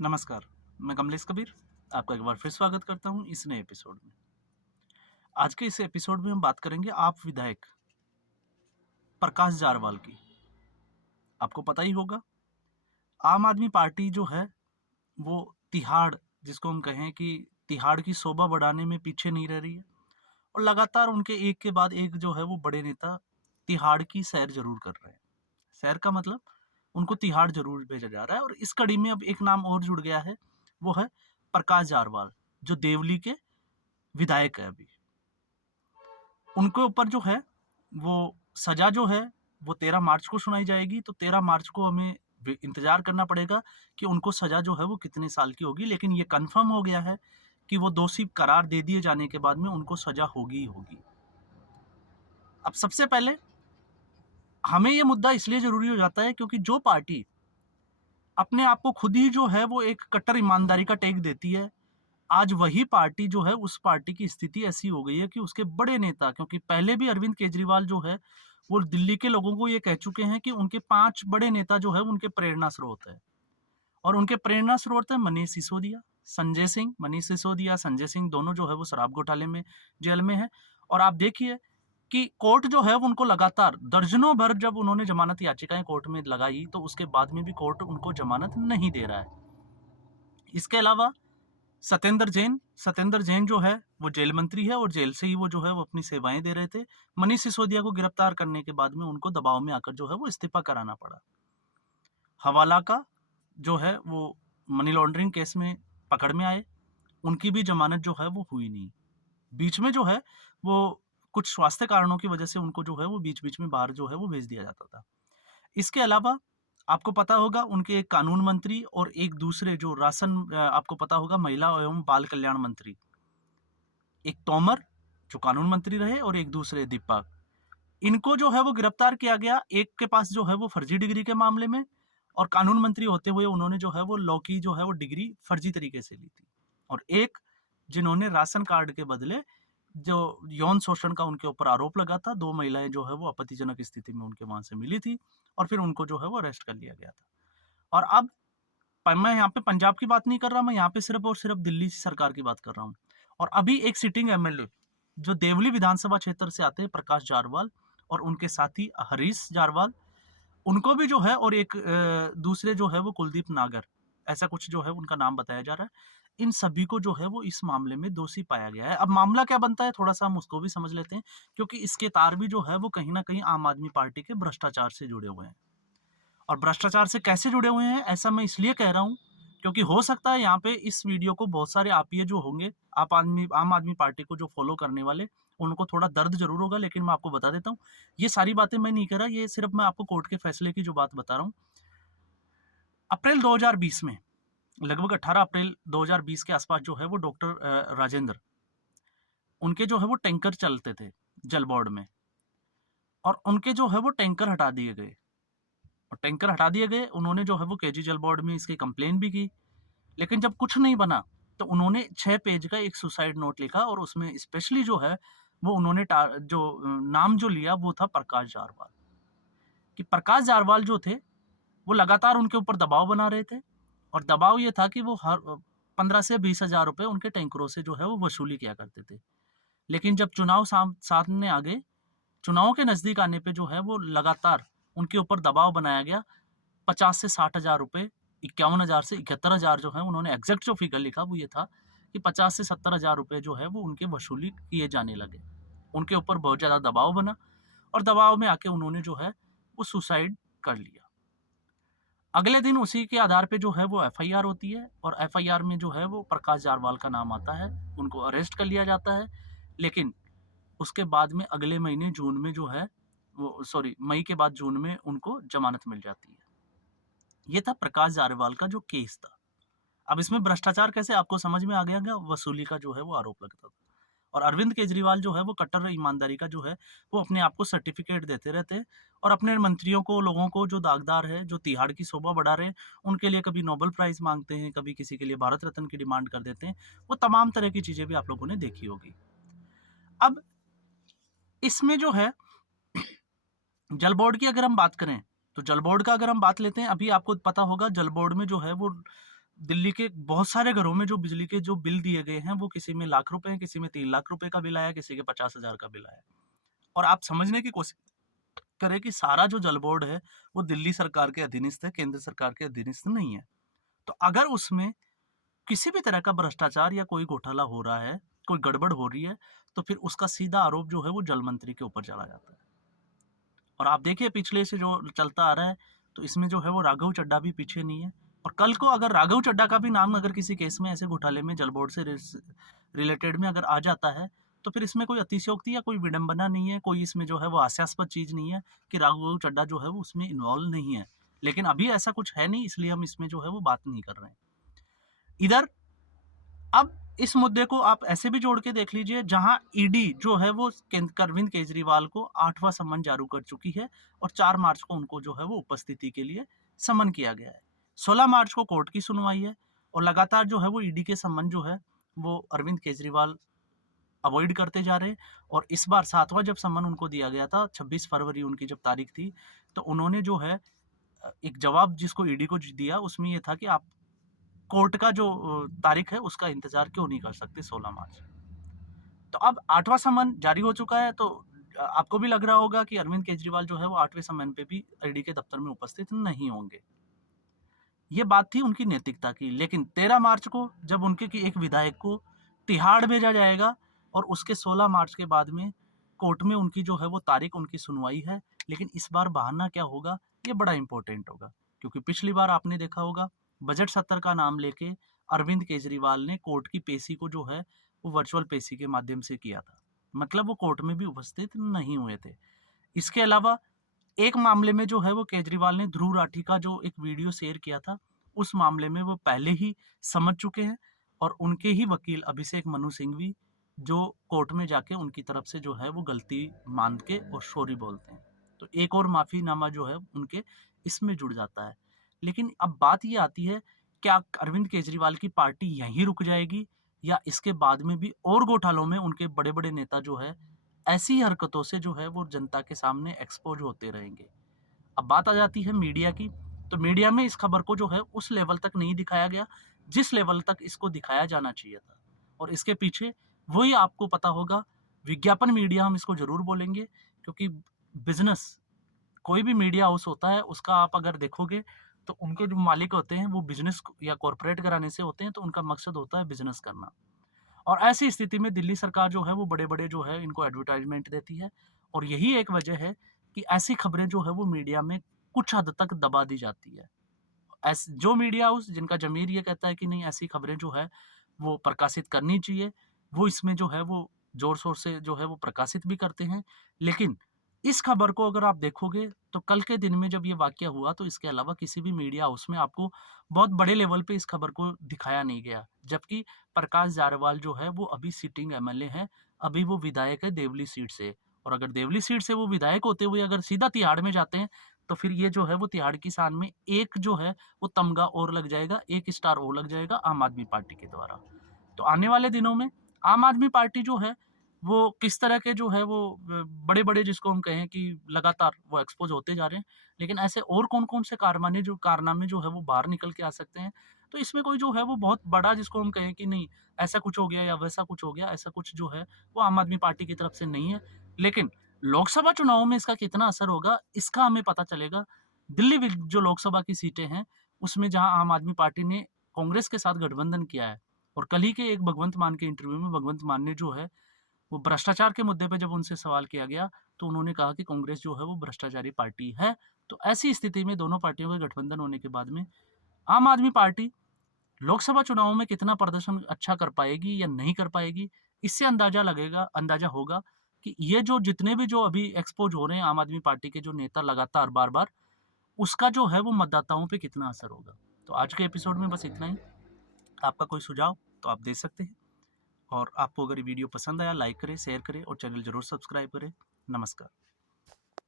नमस्कार, मैं कमलेश कबीर आपका एक बार फिर स्वागत करता हूँ इस नए एपिसोड में। आज के इस एपिसोड में हम बात करेंगे आप विधायक प्रकाश जारवाल की। आपको पता ही होगा, आम आदमी पार्टी जो है वो तिहाड़, जिसको हम कहें कि तिहाड़ की शोभा बढ़ाने में पीछे नहीं रह रही है और लगातार उनके एक के बाद एक जो है वो बड़े नेता तिहाड़ की सैर ज़रूर कर रहे हैं। सैर का मतलब उनको तिहाड़ ज़रूर भेजा जा रहा है और इस कड़ी में अब एक नाम और जुड़ गया है, वो है प्रकाश जारवाल, जो देवली के विधायक है अभी। उनके ऊपर जो है वो सजा जो है वो 13 मार्च को सुनाई जाएगी, तो 13 मार्च को हमें इंतजार करना पड़ेगा कि उनको सजा जो है वो कितने साल की होगी, लेकिन ये कंफर्म हो गया है कि वो दोषी करार दे दिए जाने के बाद में उनको सजा होगी ही होगी। अब सबसे पहले हमें ये मुद्दा इसलिए जरूरी हो जाता है क्योंकि जो पार्टी अपने आप को खुद ही जो है वो एक कट्टर ईमानदारी का टेक देती है, आज वही पार्टी जो है उस पार्टी की स्थिति ऐसी हो गई है कि उसके बड़े नेता, क्योंकि पहले भी अरविंद केजरीवाल जो है वो दिल्ली के लोगों को ये कह चुके हैं कि उनके 5 बड़े नेता जो है उनके प्रेरणा स्रोत है और उनके प्रेरणा स्रोत है मनीष सिसोदिया, संजय सिंह। मनीष सिसोदिया, संजय सिंह दोनों जो है वो शराब घोटाले में जेल में है और आप देखिए कि कोर्ट जो है वो उनको लगातार दर्जनों भर जब उन्होंने जमानत याचिकाएं कोर्ट में लगाई तो उसके बाद में भी कोर्ट उनको जमानत नहीं दे रहा है। इसके अलावा सत्येंद्र जैन जो है वो जेल मंत्री है और जेल से ही वो जो है वो अपनी सेवाएं दे रहे थे। मनीष सिसोदिया को गिरफ्तार करने के बाद में उनको दबाव में आकर जो है वो इस्तीफा कराना पड़ा। हवाला का जो है वो मनी लॉन्ड्रिंग केस में पकड़ में आए, उनकी भी जमानत जो है वो हुई नहीं। बीच में जो है वो कुछ स्वास्थ्य कारणों की वजह से उनको जो है वो बीच-बीच में बाहर जो है वो भेज दिया जाता था। इसके अलावा आपको पता होगा उनके एक कानून मंत्री और एक दूसरे जो आपको पता होगा महिला एवं बाल कल्याण मंत्री, एक तोमर जो कानून मंत्री रहे और एक दूसरे दीपक, इनको जो है वो गिरफ्तार किया गया। एक के पास जो है वो फर्जी डिग्री के मामले में और कानून मंत्री होते हुए उन्होंने जो है वो लॉ की जो है वो डिग्री फर्जी तरीके से ली थी। और एक जिन्होंने राशन कार्ड के बदले जो यौन शोषण का उनके ऊपर आरोप लगा था, 2 महिलाएं जो है वो आपत्तिजनक स्थिति में उनके वहां से मिली थी और फिर उनको जो है वो अरेस्ट कर लिया गया था। और अब मैं यहाँ पे पंजाब की बात नहीं कर रहा, मैं यहाँ पे सिर्फ और सिर्फ दिल्ली सरकार की बात कर रहा हूँ। और अभी एक सिटिंग एमएलए जो देवली विधानसभा क्षेत्र से आते हैं, प्रकाश जारवाल, और उनके साथी हरीश जारवाल, उनको भी जो है और एक दूसरे जो है वो कुलदीप नागर, ऐसा कुछ जो है उनका नाम बताया जा रहा है। इन सभी को जो है वो इस मामले में दोषी पाया गया है। अब मामला क्या बनता है थोड़ा सा हम उसको भी समझ लेते हैं, क्योंकि इसके तार भी जो है वो कहीं ना कहीं आम आदमी पार्टी के भ्रष्टाचार से जुड़े हुए हैं। और भ्रष्टाचार से कैसे जुड़े हुए हैं ऐसा मैं इसलिए कह रहा हूँ क्योंकि हो सकता है यहाँ पे इस वीडियो को बहुत सारे आपीए जो होंगे, आम आदमी पार्टी को जो फॉलो करने वाले, उनको थोड़ा दर्द जरूर होगा, लेकिन मैं आपको बता देता हूँ ये सारी बातें मैं नहीं कर रहा, ये सिर्फ मैं आपको कोर्ट के फैसले की जो बात बता रहा हूँ। अप्रैल 2020 में, लगभग 18 अप्रैल 2020 के आसपास जो है वो डॉक्टर राजेंद्र, उनके जो है वो टैंकर चलते थे जल बोर्ड में और उनके जो है वो टैंकर हटा दिए गए। और टैंकर हटा दिए गए, उन्होंने जो है वो केजी जल बोर्ड में इसकी कंप्लेन भी की, लेकिन जब कुछ नहीं बना तो उन्होंने 6 पेज का एक सुसाइड नोट लिखा और उसमें स्पेशली जो है वो उन्होंने नाम जो लिया वो था प्रकाश जारवाल। कि प्रकाश जारवाल जो थे वो लगातार उनके ऊपर दबाव बना रहे थे और दबाव ये था कि वो हर 15 से 20 हजार रुपए उनके टैंकरों से जो है वो वसूली किया करते थे। लेकिन जब चुनाव सामने आ गए, चुनाव के नजदीक आने पे जो है वो लगातार उनके ऊपर दबाव बनाया गया। 50 से 60 हजार रुपए, 51 हजार से 71 हजार जो है उन्होंने एग्जैक्ट जो फिगर लिखा वो ये था कि 50 से 70 हजार रुपए जो है वो उनके वसूली किए जाने लगे। उनके ऊपर बहुत ज्यादा दबाव बना और दबाव में आके उन्होंने जो है वो सुसाइड कर लिया। अगले दिन उसी के आधार पे जो है वो एफआईआर होती है और एफआईआर में जो है वो प्रकाश जारवाल का नाम आता है, उनको अरेस्ट कर लिया जाता है। लेकिन उसके बाद में अगले महीने जून में जो है वो, सॉरी, मई के बाद जून में उनको जमानत मिल जाती है। ये था प्रकाश जारवाल का जो केस था। अब इसमें भ्रष्टाचार कैसे आपको समझ में आ गया क्या, वसूली का जो है वो आरोप लगता था। और अरविंद केजरीवाल जो है वो कट्टर ईमानदारी का जो है वो अपने आप को सर्टिफिकेट देते रहते हैं और अपने मंत्रियों को, लोगों को जो दागदार है, जो तिहाड़ की शोभा बढ़ा रहे हैं, उनके लिए कभी नोबेल प्राइज मांगते हैं, कभी किसी के लिए भारत रत्न की डिमांड कर देते हैं। वो तमाम तरह की चीजें भी आप लोगों ने देखी होगी। अब इसमें जो है जल बोर्ड की अगर हम बात करें तो जल बोर्ड का अगर हम बात लेते हैं, अभी आपको पता होगा जल बोर्ड में जो है वो दिल्ली के बहुत सारे घरों में जो बिजली के जो बिल दिए गए हैं वो किसी में लाख रुपए हैं, किसी में 3 लाख रुपए का बिल आया, किसी के 50,000 का बिल आया। और आप समझने की कोशिश करें कि सारा जो जल बोर्ड है वो दिल्ली सरकार के अधीनस्थ है, केंद्र सरकार के अधीनस्थ नहीं है। तो अगर उसमें किसी भी तरह का भ्रष्टाचार या कोई घोटाला हो रहा है, कोई गड़बड़ हो रही है, तो फिर उसका सीधा आरोप जो है वो जल मंत्री के ऊपर चला जाता है। और आप देखिए पिछले से जो चलता आ रहा है, तो इसमें जो है वो राघव चड्ढा भी पीछे नहीं है। और कल को अगर राघव चड्ढा का भी नाम अगर किसी केस में ऐसे घोटाले में जल बोर्ड से रिलेटेड में अगर आ जाता है, तो फिर इसमें कोई अतिशयोक्ति या कोई विडंबना नहीं है, कोई इसमें जो है वो हास्यास्पद चीज नहीं है कि राघव चड्ढा जो है वो उसमें इन्वॉल्व नहीं है। लेकिन अभी ऐसा कुछ है नहीं, इसलिए हम इसमें जो है वो बात नहीं कर रहे हैं। इधर अब इस मुद्दे को आप ऐसे भी जोड़ के देख लीजिए, जहां ईडी जो है वो अरविंद केजरीवाल को 8वां सम्मन जारी कर चुकी है और 4 मार्च को उनको जो है वो उपस्थिति के लिए सम्मन किया गया है। 16 मार्च को कोर्ट की सुनवाई है और लगातार जो है वो ईडी के सम्मन जो है वो अरविंद केजरीवाल अवॉइड करते जा रहे हैं। और इस बार 7वां जब सम्मन उनको दिया गया था, 26 फरवरी उनकी जब तारीख थी, तो उन्होंने जो है एक जवाब जिसको ईडी को दिया, उसमें ये था कि आप कोर्ट का जो तारीख है उसका इंतजार क्यों नहीं कर सकते 16 मार्च। तो अब 8वां सम्मन जारी हो चुका है, तो आपको भी लग रहा होगा कि अरविंद केजरीवाल जो है वो 8वें सम्मन पे भी ईडी के दफ्तर में उपस्थित नहीं होंगे। ये बात थी उनकी नैतिकता की। लेकिन 13 मार्च को जब उनके की एक विधायक को तिहाड़ भेजा जाएगा और उसके 16 मार्च के बाद में कोर्ट में उनकी जो है वो तारीख, उनकी सुनवाई है। लेकिन इस बार बहाना क्या होगा, ये बड़ा इंपॉर्टेंट होगा, क्योंकि पिछली बार आपने देखा होगा बजट सत्र का नाम लेके अरविंद केजरीवाल ने कोर्ट की पेशी को जो है वो वर्चुअल पेशी के माध्यम से किया था। मतलब वो कोर्ट में भी उपस्थित नहीं हुए थे। इसके अलावा एक मामले में जो है वो केजरीवाल ने ध्रुव राठी का जो एक वीडियो शेयर किया था, उस मामले में वो पहले ही समझ चुके हैं और उनके ही वकील अभिषेक मनु सिंघवी जो कोर्ट में जाके उनकी तरफ से जो है वो गलती मान के और सॉरी बोलते हैं। तो एक और माफीनामा जो है उनके इसमें जुड़ जाता है। लेकिन अब बात ये आती है, क्या अरविंद केजरीवाल की पार्टी यहीं रुक जाएगी या इसके बाद में भी और घोटालों में उनके बड़े बड़े नेता जो है ऐसी हरकतों से जो है वो जनता के सामने एक्सपोज होते रहेंगे। अब बात आ जाती है मीडिया की, तो मीडिया में इस खबर को जो है उस लेवल तक नहीं दिखाया गया जिस लेवल तक इसको दिखाया जाना चाहिए था। और इसके पीछे वही आपको पता होगा, विज्ञापन मीडिया हम इसको जरूर बोलेंगे, क्योंकि बिजनेस, कोई भी मीडिया हाउस होता है उसका आप अगर देखोगे तो उनके जो मालिक होते हैं वो बिजनेस या कॉरपोरेट कराने से होते हैं, तो उनका मकसद होता है बिजनेस करना। और ऐसी स्थिति में दिल्ली सरकार जो है वो बड़े बड़े जो है इनको एडवर्टाइजमेंट देती है। और यही एक वजह है कि ऐसी खबरें जो है वो मीडिया में कुछ हद तक दबा दी जाती है। जो मीडिया हाउस जिनका जमीर ये कहता है कि नहीं ऐसी खबरें जो है वो प्रकाशित करनी चाहिए, वो इसमें जो है वो जोर शोर से जो है वो प्रकाशित भी करते हैं। लेकिन इस खबर को अगर आप देखोगे तो कल के दिन में जब ये वाकया हुआ, तो इसके अलावा किसी भी मीडिया हाउस में आपको बहुत बड़े लेवल पे इस खबर को दिखाया नहीं गया। जबकि प्रकाश जारवाल जो है वो अभी सिटिंग एमएलए हैं, अभी वो विधायक है देवली सीट से। और अगर देवली सीट से वो विधायक होते हुए अगर सीधा तिहाड़ में जाते हैं, तो फिर ये जो है वो तिहाड़ की शान में एक जो है वो तमगा और लग जाएगा, एक स्टार और लग जाएगा आम आदमी पार्टी के द्वारा। तो आने वाले दिनों में आम आदमी पार्टी जो है वो किस तरह के जो है वो बड़े बड़े जिसको हम कहें कि लगातार वो एक्सपोज होते जा रहे हैं। लेकिन ऐसे और कौन कौन से कारनामे जो है वो बाहर निकल के आ सकते हैं। तो इसमें कोई जो है वो बहुत बड़ा जिसको हम कहें कि नहीं ऐसा कुछ हो गया या वैसा कुछ हो गया, ऐसा कुछ जो है वो आम आदमी पार्टी की तरफ से नहीं है। लेकिन लोकसभा चुनाव में इसका कितना असर होगा इसका हमें पता चलेगा। दिल्ली जो लोकसभा की सीटें हैं उसमें जहां आम आदमी पार्टी ने कांग्रेस के साथ गठबंधन किया है, और कल ही के एक भगवंत मान के इंटरव्यू में भगवंत मान ने जो है वो भ्रष्टाचार के मुद्दे पे जब उनसे सवाल किया गया, तो उन्होंने कहा कि कांग्रेस जो है वो भ्रष्टाचारी पार्टी है। तो ऐसी स्थिति में दोनों पार्टियों का गठबंधन होने के बाद में आम आदमी पार्टी लोकसभा चुनाव में कितना प्रदर्शन अच्छा कर पाएगी या नहीं कर पाएगी, इससे अंदाजा होगा कि ये जो जितने भी जो अभी एक्सपोज हो रहे हैं आम आदमी पार्टी के जो नेता लगातार बार बार, उसका जो है वो मतदाताओं पे कितना असर होगा। तो आज के एपिसोड में बस इतना ही। आपका कोई सुझाव तो आप दे सकते हैं। और आपको अगर ये वीडियो पसंद आया, लाइक करें, शेयर करें और चैनल जरूर सब्सक्राइब करें। नमस्कार।